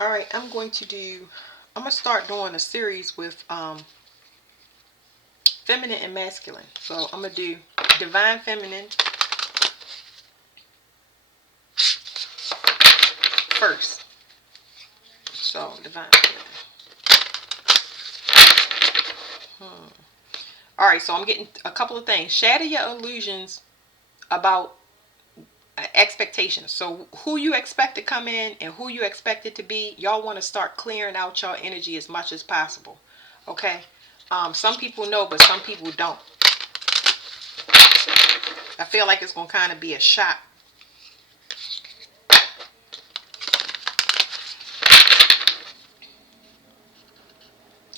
All right, I'm going to start doing a series with feminine and masculine. So I'm going to do divine feminine first. So divine feminine. Hmm. All right, so I'm getting a couple of things. Shatter your illusions about expectations. So who you expect to come in and who you expect it to be, y'all want to start clearing out your energy as much as possible. Okay? Some people know, but some people don't. I feel like it's going to kind of be a shock.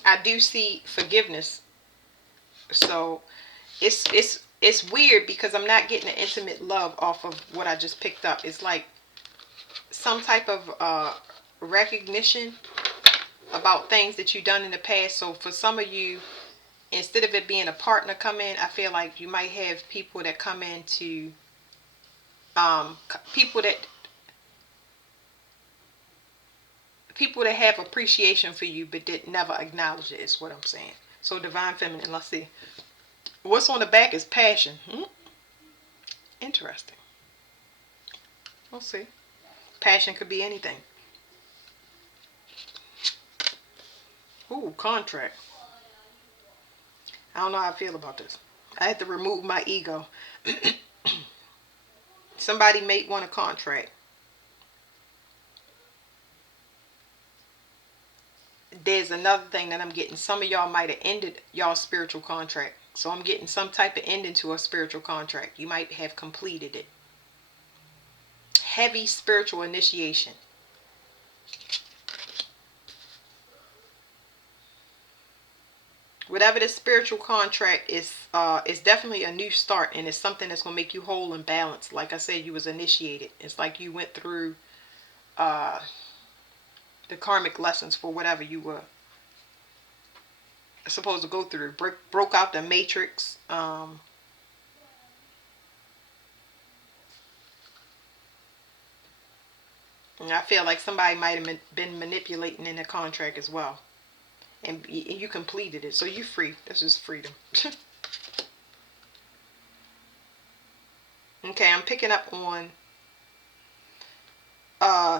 I do see forgiveness. So it's weird because I'm not getting an intimate love off of what I just picked up. It's like some type of recognition about things that you've done in the past. So for some of you, instead of it being a partner come in, I feel like you might have people that come in to um, people that people that have appreciation for you but did never acknowledge it is what I'm saying. So divine feminine. Let's see. What's on the back is passion. Interesting. We'll see. Passion could be anything. Ooh, contract. I don't know how I feel about this. I had to remove my ego. Somebody may want a contract. There's another thing that I'm getting. Some of y'all might have ended y'all spiritual contract. So I'm getting some type of ending to a spiritual contract. You might have completed it. Heavy spiritual initiation. Whatever the spiritual contract is definitely a new start, and it's something that's gonna make you whole and balanced. Like I said, you was initiated. It's like you went through uh, the karmic lessons for whatever you were supposed to go through. Broke out the matrix. And I feel like somebody might have been manipulating in the contract as well, and you completed it, so you free. This is freedom. Okay, I'm picking up on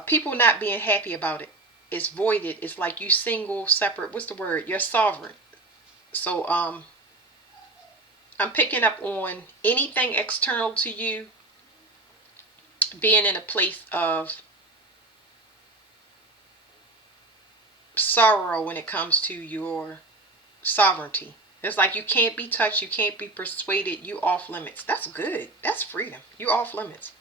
people not being happy about it. It's voided. It's like you single, separate. What's the word? You're sovereign. So I'm picking up on anything external to you being in a place of sorrow when it comes to your sovereignty. It's like you can't be touched, you can't be persuaded, you off limits. That's good. That's freedom. You off limits.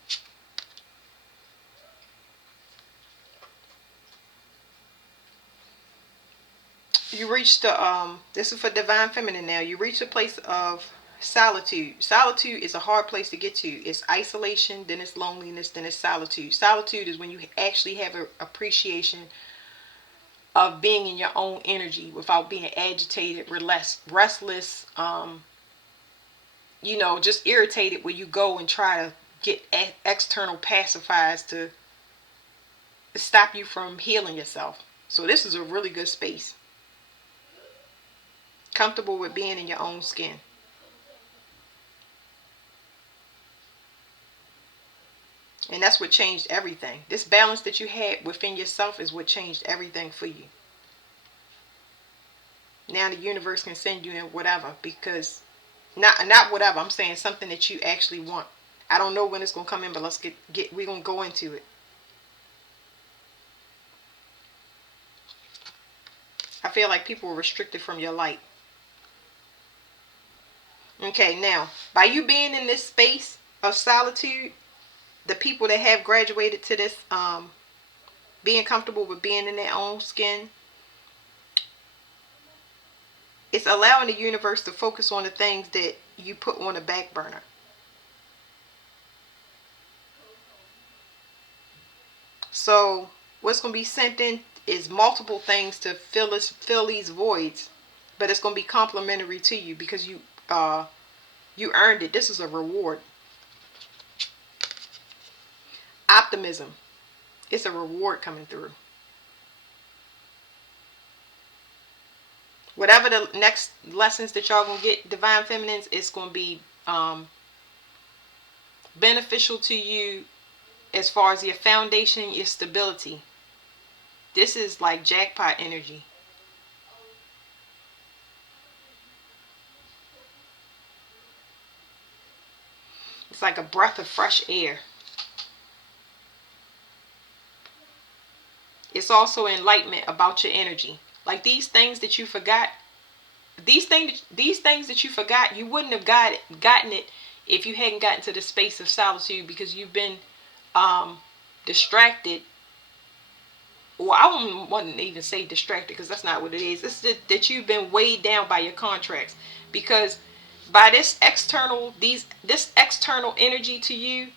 You reach the this is for divine feminine now. You reach a place of solitude. Solitude is a hard place to get to. It's isolation, then it's loneliness, then it's solitude. Solitude is when you actually have an appreciation of being in your own energy without being agitated, restless, just irritated when you go and try to get external pacifiers to stop you from healing yourself. So this is a really good space. Comfortable with being in your own skin. And that's what changed everything. This balance that you had within yourself is what changed everything for you. Now the universe can send you in whatever, because not whatever. I'm saying something that you actually want. I don't know when it's gonna come in, but let's get we're gonna go into it. I feel like people were restricted from your light. Okay, now by you being in this space of solitude, the people that have graduated to this being comfortable with being in their own skin, it's allowing the universe to focus on the things that you put on the back burner. So what's going to be sent in is multiple things to fill these voids, but it's going to be complimentary to you because you earned it. This is a reward. Optimism. It's a reward coming through. Whatever the next lessons that y'all gonna get, divine feminines, it's gonna be beneficial to you as far as your foundation, your stability. This is like jackpot energy. It's like a breath of fresh air. It's also enlightenment about your energy. Like these things that you forgot, these things that you forgot, you wouldn't have gotten it if you hadn't gotten to the space of solitude, because you've been um, distracted. Well, I wouldn't even say distracted, because that's not what it is. It's that you've been weighed down by your contracts, because by this external energy to you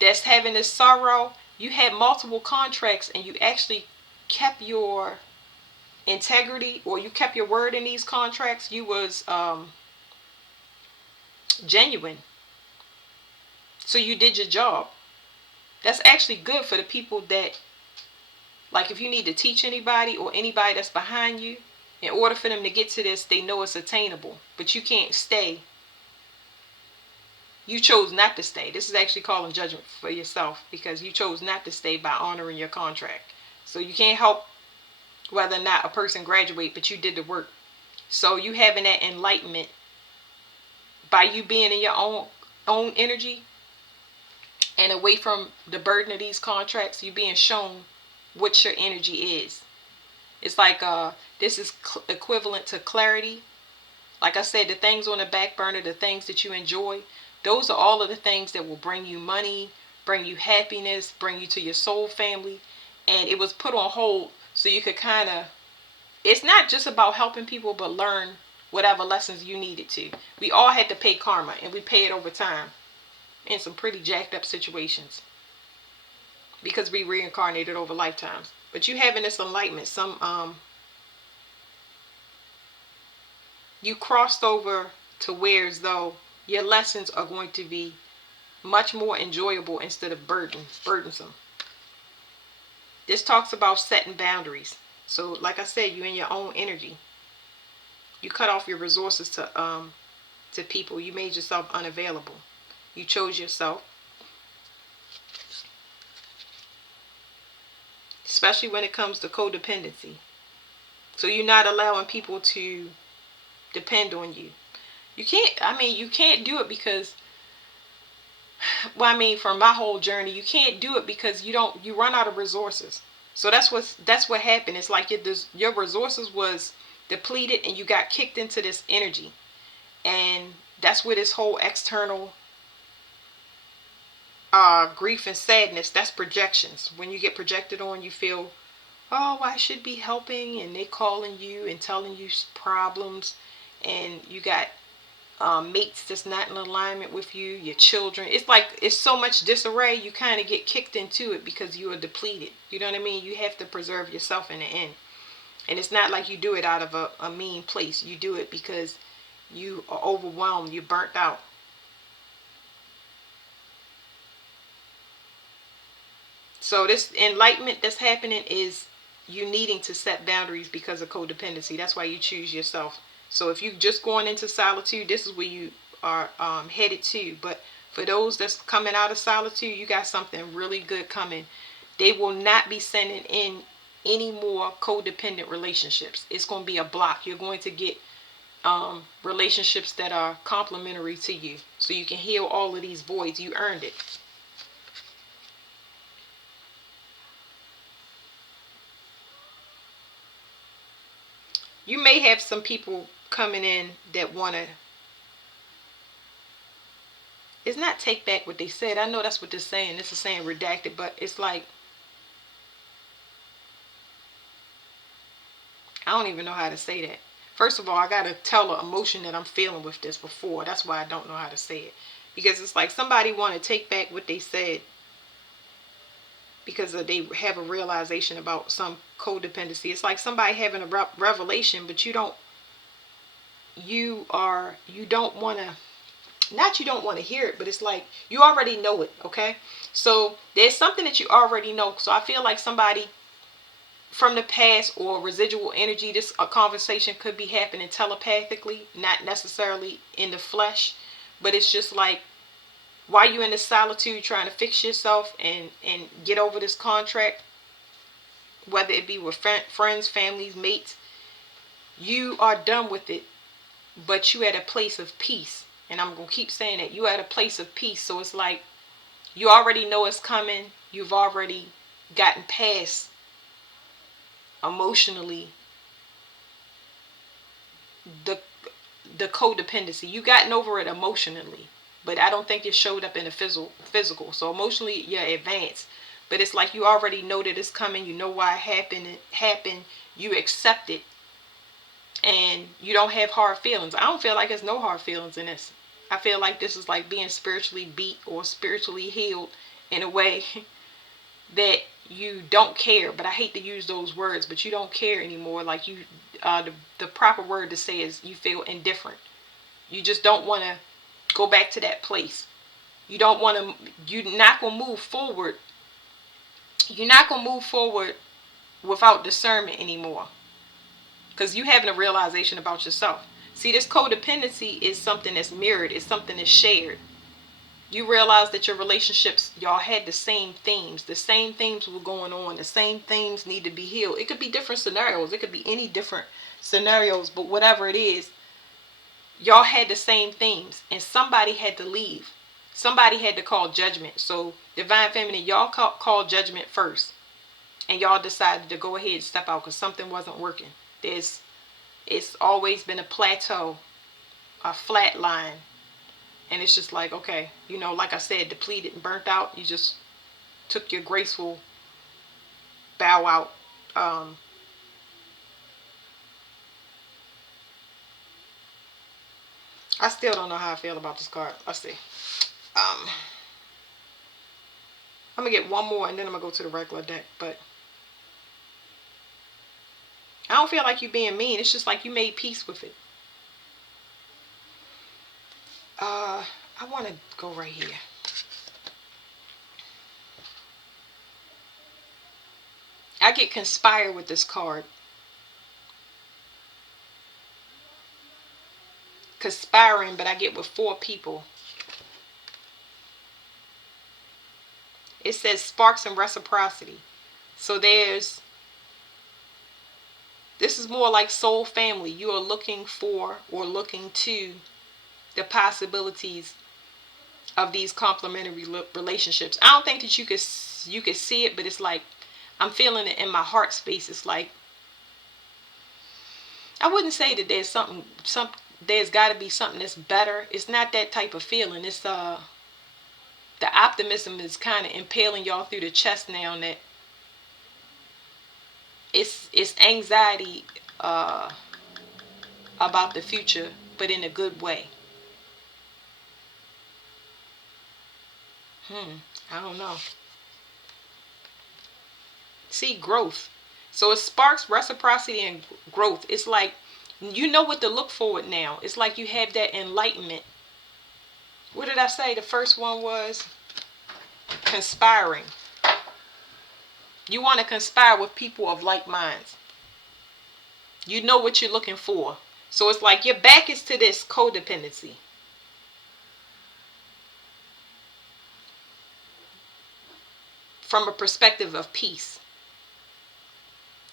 that's having this sorrow, you had multiple contracts and you actually kept your integrity, or you kept your word in these contracts. You was genuine, so you did your job. That's actually good for the people that, like, if you need to teach anybody or anybody that's behind you, in order for them to get to this, they know it's attainable, but you can't stay. You chose not to stay. This is actually calling judgment for yourself, because you chose not to stay by honoring your contract. So you can't help whether or not a person graduate, but you did the work. So you having that enlightenment by you being in your own energy and away from the burden of these contracts, you being shown what your energy is. It's like this is equivalent to clarity. Like I said, the things on the back burner, the things that you enjoy, those are all of the things that will bring you money, bring you happiness, bring you to your soul family. And it was put on hold so you could kind of, it's not just about helping people, but learn whatever lessons you needed to. We all had to pay karma, and we pay it over time in some pretty jacked up situations, because we reincarnated over lifetimes. But you having this enlightenment, you crossed over to where as though your lessons are going to be much more enjoyable instead of burdensome. This talks about setting boundaries. So like I said, you're in your own energy. You cut off your resources to people. You made yourself unavailable. You chose yourself. Especially when it comes to codependency. So you're not allowing people to depend on you. You can't do it because, well, from my whole journey, you can't do it because you run out of resources. So that's what happened. It's like your resources was depleted and you got kicked into this energy. And that's where this whole external grief and sadness, that's projections. When you get projected on, you feel, oh, I should be helping, and they calling you and telling you problems, and you got mates that's not in alignment with you, your children. It's like it's so much disarray. You kind of get kicked into it because you are depleted. You know what I mean? You have to preserve yourself in the end. And it's not like you do it out of a mean place. You do it because you are overwhelmed. You're burnt out. So this enlightenment that's happening is you needing to set boundaries because of codependency. That's why you choose yourself. So if you're just going into solitude, this is where you are headed to. But for those that's coming out of solitude, you got something really good coming. They will not be sending in any more codependent relationships. It's going to be a block. You're going to get relationships that are complementary to you, so you can heal all of these voids. You earned it. You may have some people coming in that want to, it's not take back what they said. I know that's what they're saying. This is saying redacted, but it's like, I don't even know how to say that. First of all, I got to tell the emotion that I'm feeling with this before. That's why I don't know how to say it. Because it's like somebody want to take back what they said because they have a realization about some codependency. It's like somebody having a revelation, but you don't want to, not you don't want to hear it, but it's like you already know it. Okay, so there's something that you already know. So I feel like somebody from the past or residual energy. This a conversation could be happening telepathically, not necessarily in the flesh, but it's just like while you're in the solitude trying to fix yourself and get over this contract, whether it be with friends, families, mates, you are done with it, but you at a place of peace. And I'm gonna keep saying that you at a place of peace. So it's like you already know it's coming. You've already gotten past emotionally the the codependency. You gotten over it emotionally, but I don't think it showed up in the physical. So emotionally, you're advanced, but it's like you already know that it's coming. You know why it happened. You accept it, and you don't have hard feelings. I don't feel like there's no hard feelings in this. I feel like this is like being spiritually beat or spiritually healed in a way that you don't care. But I hate to use those words, but you don't care anymore. Like you, the proper word to say is you feel indifferent. You just don't want to go back to that place. You don't want to. You're not gonna move forward. You're not gonna move forward without discernment anymore, because you having a realization about yourself. See, this codependency is something that's mirrored. It's something that's shared. You realize that your relationships, y'all had the same themes. The same themes were going on. The same themes need to be healed. It could be different scenarios. It could be any different scenarios. But whatever it is, y'all had the same themes. And somebody had to leave. Somebody had to call judgment. So Divine Feminine, y'all called judgment first. And y'all decided to go ahead and step out because something wasn't working. It's always been a plateau, a flat line. And it's just like, okay, like I said, depleted and burnt out. You just took your graceful bow out. I still don't know how I feel about this card. Let's see. I'm going to get one more and then I'm going to go to the regular deck. But I don't feel like you being mean. It's just like you made peace with it. I want to go right here. I get conspire with this card. Conspiring, but I get with 4 people. It says sparks and reciprocity. So this is more like soul family. You are looking for or looking to the possibilities of these complementary relationships. I don't think that you could see it, but it's like I'm feeling it in my heart space. It's like I wouldn't say that there's there's got to be something that's better. It's not that type of feeling. It's the optimism is kind of impaling y'all through the chest now. That it's anxiety about the future, but in a good way. I don't know. See, growth. So it sparks reciprocity and growth. It's like you know what to look forward now. It's like you have that enlightenment. What did I say? The first one was conspiring. You want to conspire with people of like minds. You know what you're looking for. So it's like your back is to this codependency. From a perspective of peace.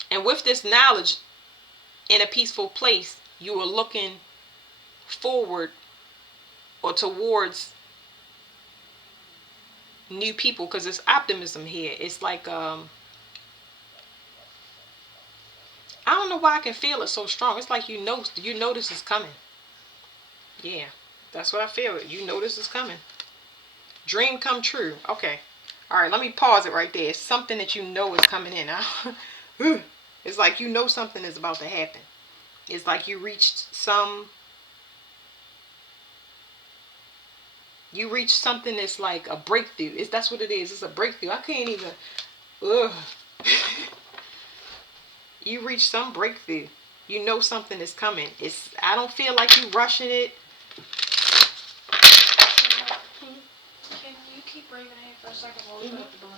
And with this knowledge in a peaceful place, you are looking forward or towards new people, because it's optimism here. It's like I don't know why I can feel it so strong. It's like you know this is coming. Yeah, that's what I feel. You know this is coming. Dream come true. Okay. All right, let me pause it right there. It's something that you know is coming in. It's like you know something is about to happen. It's like you reached something that's like a breakthrough. That's what it is. It's a breakthrough. I can't even. Ugh. You reach some breakthrough. You know something is coming. I don't feel like you rushing it. Can you keep bringing it for a second while we put up the balloon?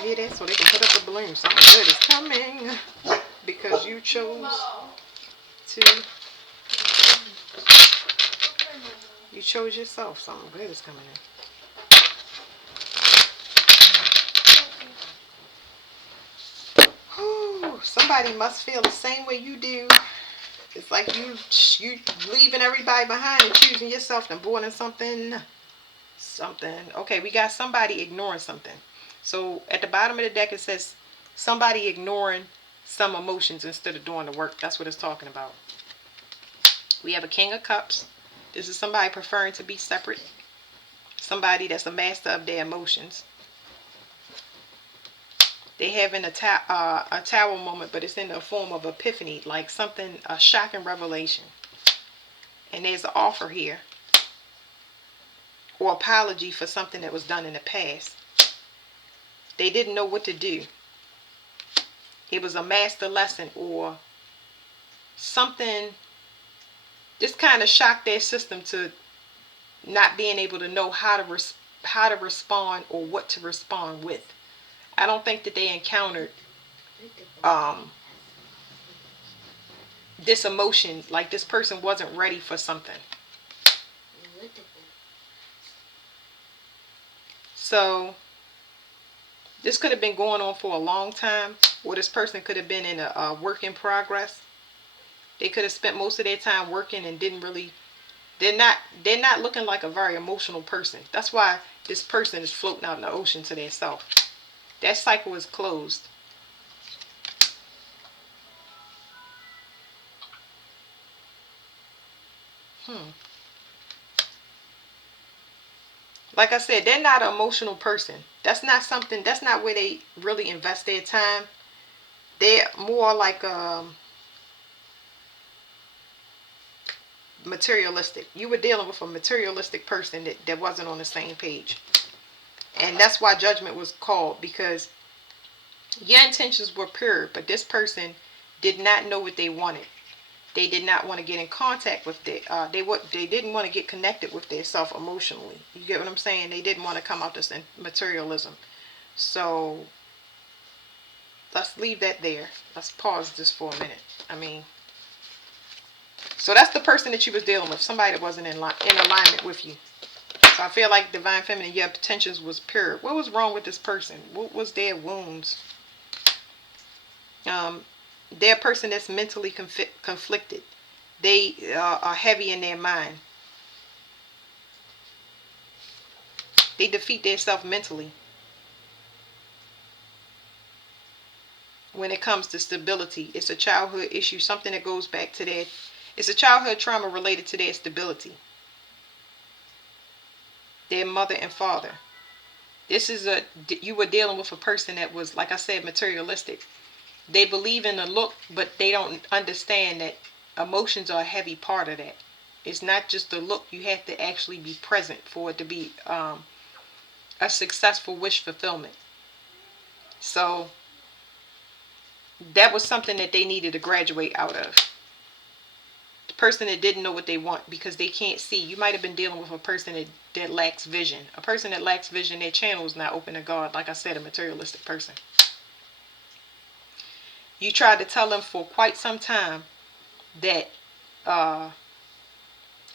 hear that? So they can put up the balloon. Something good is coming because you chose to. You chose yourself. Something good is coming in. Whew, somebody must feel the same way you do. It's like you leaving everybody behind and choosing yourself and boarding something. Okay, we got somebody ignoring something. So at the bottom of the deck it says somebody ignoring some emotions instead of doing the work. That's what it's talking about. We have a King of Cups. This is somebody preferring to be separate. Somebody that's a master of their emotions. They having a tower moment, but it's in the form of epiphany, like something, a shocking revelation. And there's an offer here, or apology for something that was done in the past. They didn't know what to do. It was a master lesson or something. This kind of shocked their system to not being able to know how to respond or what to respond with. I don't think that they encountered this emotion, like this person wasn't ready for something. So this could have been going on for a long time, or this person could have been in a work in progress. They could have spent most of their time working and didn't really. They're not looking like a very emotional person. That's why this person is floating out in the ocean to their self. That cycle is closed. Like I said, they're not an emotional person. That's not where they really invest their time. They're more like materialistic. You were dealing with a materialistic person that wasn't on the same page. And that's why judgment was called, because your intentions were pure, but this person did not know what they wanted. They did not want to get in contact with they didn't want to get connected with their self emotionally. You get what I'm saying? They didn't want to come out this materialism. So let's leave that there. Let's pause this for a minute. So that's the person that you was dealing with. Somebody that wasn't in alignment with you. So I feel like Divine Feminine, your intentions was pure. What was wrong with this person? What was their wounds? They're a person that's mentally conflicted. They are heavy in their mind. They defeat themselves mentally when it comes to stability. It's a childhood issue, something that goes back to their. It's a childhood trauma related to their stability. Their mother and father. You were dealing with a person that was, like I said, materialistic. They believe in the look, but they don't understand that emotions are a heavy part of that. It's not just the look. You have to actually be present for it to be a successful wish fulfillment. So that was something that they needed to graduate out of. The person that didn't know what they want because they can't see. You might have been dealing with a person that lacks vision. A person that lacks vision, their channel is not open to God. Like I said, a materialistic person. You tried to tell them for quite some time that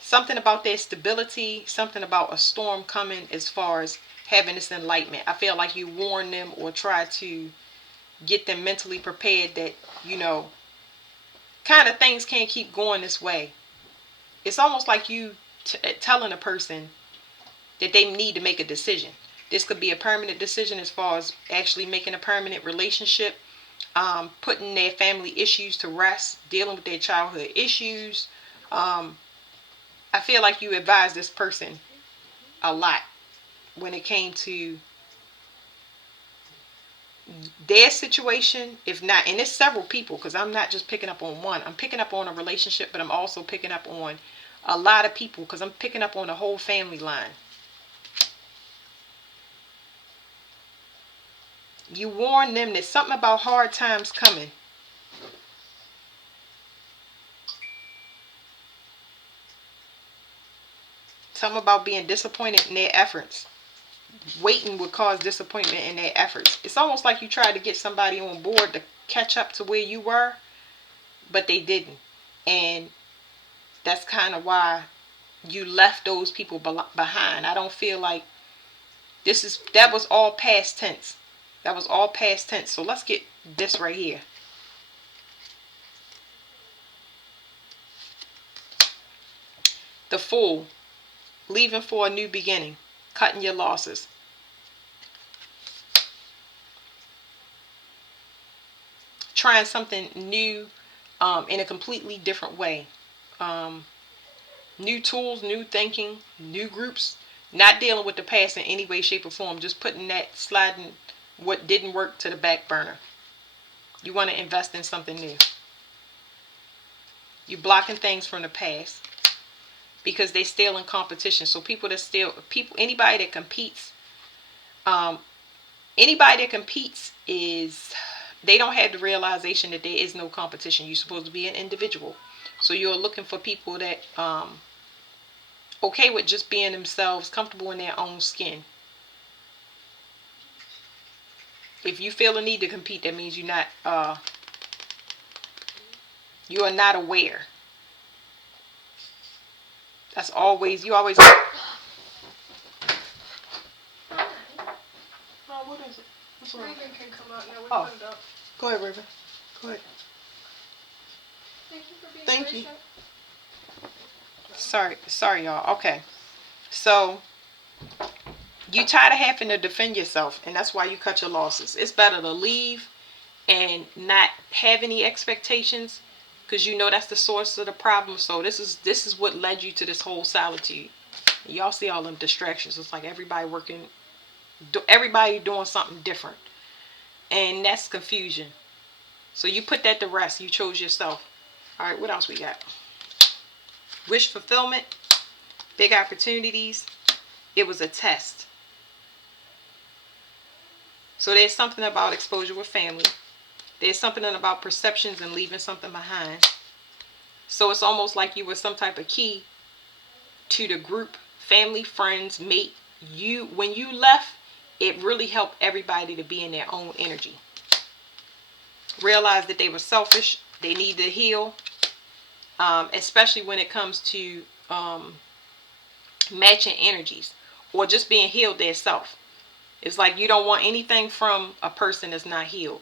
something about their stability, something about a storm coming as far as having this enlightenment. I feel like you warned them or tried to get them mentally prepared that, kind of things can't keep going this way. It's almost like you telling a person that they need to make a decision. This could be a permanent decision as far as actually making a permanent relationship, putting their family issues to rest, dealing with their childhood issues. I feel like you advised this person a lot when it came to their situation. If not, and it's several people, because I'm not just picking up on one. I'm picking up on a relationship, but I'm also picking up on a lot of people, because I'm picking up on the whole family line. You warn them that something about hard times coming. Something about being disappointed in their efforts. waiting would cause disappointment in their efforts. It's almost like you tried to get somebody on board to catch up to where you were, but they didn't. And that's kind of why you left those people behind. I don't feel like that was all past tense. That was all past tense. So let's get this right here. The Fool, leaving for a new beginning, cutting your losses. Trying something new in a completely different way. New tools, new thinking, new groups. Not dealing with the past in any way, shape, or form. Just putting that, sliding what didn't work to the back burner. You want to invest in something new. You're blocking things from the past because they're still in competition. So anybody that competes, is, they don't have the realization that there is no competition. You're supposed to be an individual. So you're looking for people that okay with just being themselves, comfortable in their own skin. If you feel a need to compete, that means you are not aware. You always. Oh, what is it? What's wrong? Raven can come out now. We Oh. put it up. Go ahead, Raven. Go ahead. Thank you for being Thank patient. you. Sorry, y'all. Okay. So you tired of having to defend yourself, and that's why you cut your losses. It's better to leave and not have any expectations, because you know that's the source of the problem. So this is what led you to this whole solitude. Y'all see all them distractions. It's like everybody doing something different, and that's confusion. So you put that to rest. You chose yourself. All right, what else we got? Wish fulfillment, big opportunities. It was a test. So there's something about exposure with family. There's something about perceptions and leaving something behind. So it's almost like you were some type of key to the group, family, friends, mate. When you left, it really helped everybody to be in their own energy. Realize that they were selfish. They need to heal. Especially when it comes to matching energies or just being healed their self. It's like you don't want anything from a person that's not healed.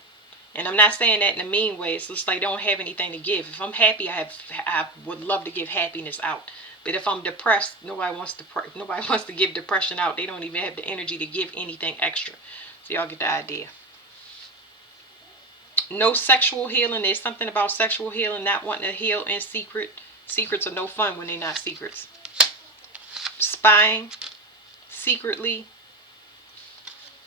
And I'm not saying that in a mean way. It's just like they don't have anything to give. If I'm happy, I would love to give happiness out. But if I'm depressed, nobody wants to give depression out. They don't even have the energy to give anything extra. So y'all get the idea. No sexual healing. There's something about sexual healing, not wanting to heal in secret. Secrets are no fun when they're not secrets. Spying secretly.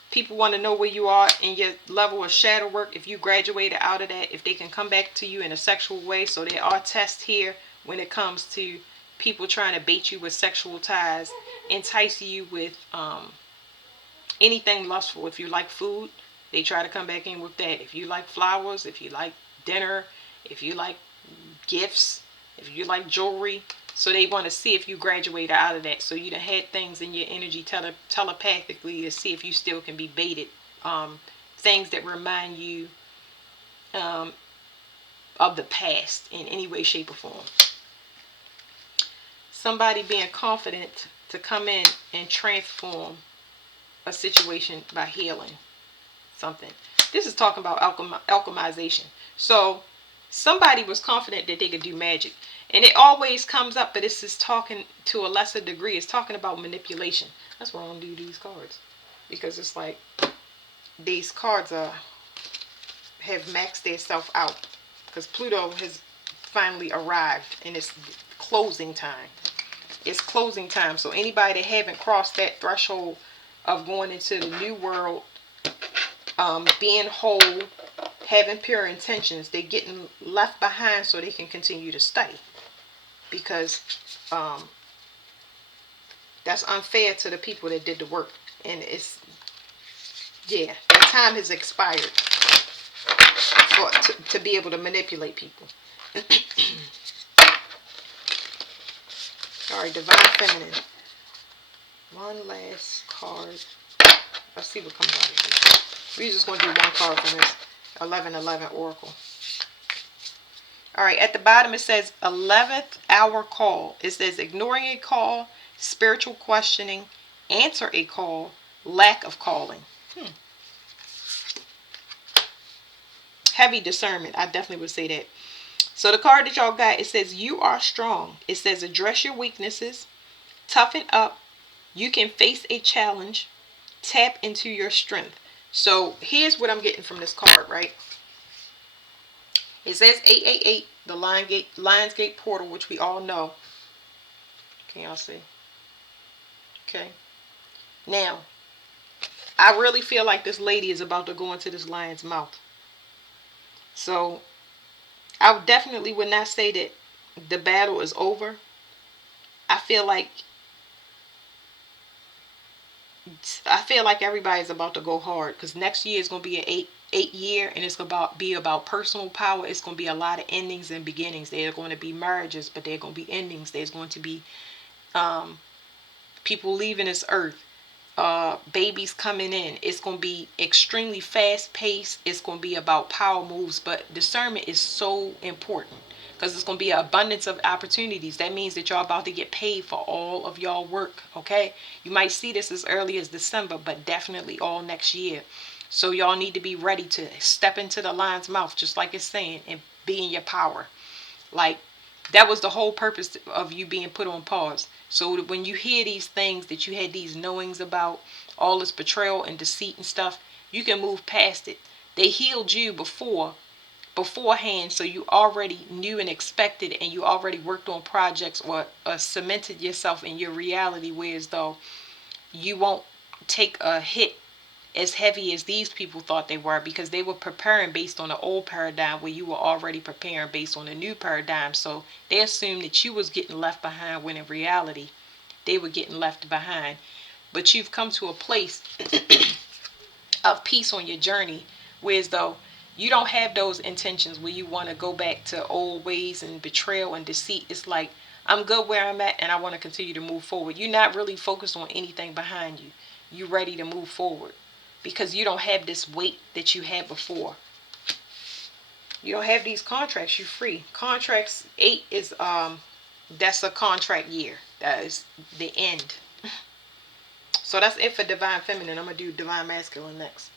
People want to know where you are in your level of shadow work. If you graduated out of that, if they can come back to you in a sexual way. So there are tests here when it comes to people trying to bait you with sexual ties, entice you with anything lustful. If you like food, they try to come back in with that. If you like flowers, if you like dinner, if you like gifts, if you like jewelry. So they want to see if you graduate out of that. So you done had things in your energy telepathically to see if you still can be baited. Things that remind you of the past in any way, shape, or form. Somebody being confident to come in and transform a situation by healing something. This is talking about alchemization. So somebody was confident that they could do magic. And it always comes up, but this is talking to a lesser degree. It's talking about manipulation. That's why I don't do these cards. Because it's like these cards have maxed themselves out. Because Pluto has finally arrived and it's closing time. It's closing time. So anybody that haven't crossed that threshold of going into the new world, being whole, having pure intentions, they're getting left behind so they can continue to study. Because that's unfair to the people that did the work. And their time has expired to be able to manipulate people. Alright, Divine Feminine. One last card Let's see what comes out of this. We're just going to do one card from this 1111 Oracle. All right, at the bottom it says 11th hour call. It says ignoring a call, spiritual questioning, answer a call, lack of calling. Heavy discernment. I definitely would say that. So the card that y'all got, it says you are strong. It says address your weaknesses, toughen up, you can face a challenge, tap into your strength. So here's what I'm getting from this card, right? It says 888, the Lionsgate portal, which we all know. Can y'all see? Okay. Now, I really feel like this lady is about to go into this lion's mouth. So I definitely would not say that the battle is over. I feel like everybody's about to go hard because next year is going to be an eight year, and it's going to be about personal power. It's going to be a lot of endings and beginnings. There are going to be marriages, but there are going to be endings. There's going to be people leaving this earth, babies coming in. It's going to be extremely fast paced. It's going to be about power moves, but discernment is so important because it's going to be an abundance of opportunities. That means that y'all about to get paid for all of y'all work. Okay, you might see this as early as December, but definitely all next year. So y'all need to be ready to step into the lion's mouth, just like it's saying, and be in your power. Like, that was the whole purpose of you being put on pause. So when you hear these things that you had these knowings about, all this betrayal and deceit and stuff, you can move past it. They healed you beforehand, so you already knew and expected, and you already worked on projects or cemented yourself in your reality, whereas though you won't take a hit as heavy as these people thought they were, because they were preparing based on the old paradigm where you were already preparing based on the new paradigm. So they assumed that you was getting left behind when in reality they were getting left behind. But you've come to a place of peace on your journey, whereas though you don't have those intentions where you want to go back to old ways and betrayal and deceit. It's like, I'm good where I'm at and I want to continue to move forward. You're not really focused on anything behind you. You're ready to move forward because you don't have this weight that you had before. You don't have these contracts. You're free. Contracts 8 is that's a contract year. That is the end. So that's it for Divine Feminine. I'm gonna do Divine Masculine next.